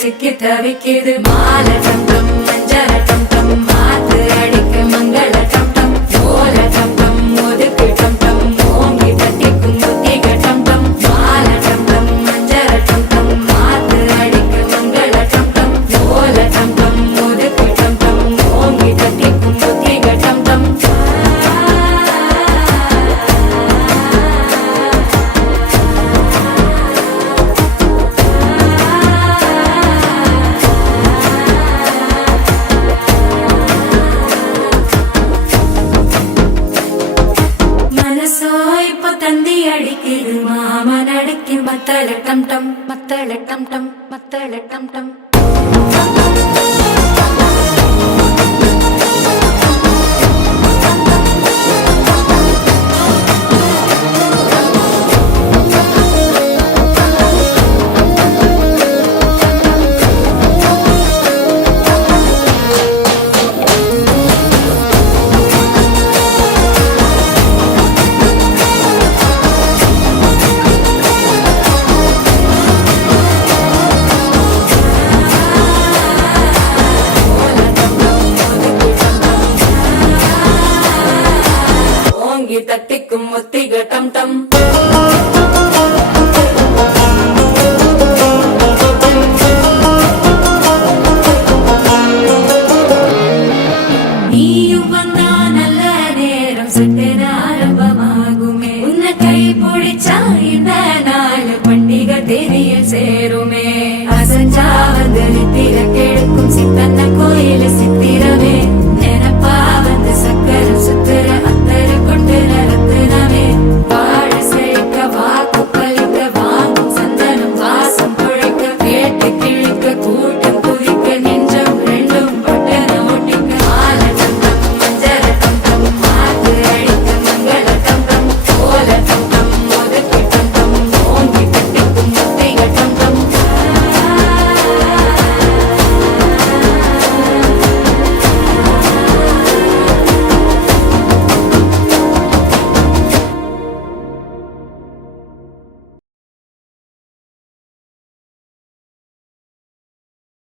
சிக்கி தவிக்குது மால டம் டம் மஞ்சள டம் டம் மாத்து அடிக்கு மங்கள டம் டம் ஓல டம் டம் ஒதுக்கு டம் டம் ஓங்கி தட்டிக்கும் புத்திக டம் டம் மால டம் டம் மஞ்சள டம் டம் மாத்து அடிக்கு மங்கள டம் டம் ஓல டம் டம் ஒதுக்கு டம் டம் ஓங்கி தட்டிக்கும் புத்திக டம் டம் தந்தி அடிக்குது மாமன் அடிக்கு மத்தள டம் டம் மத்தள டம் டம் மத்தள டம் டம் தட்டிக்கும் முத்திகள்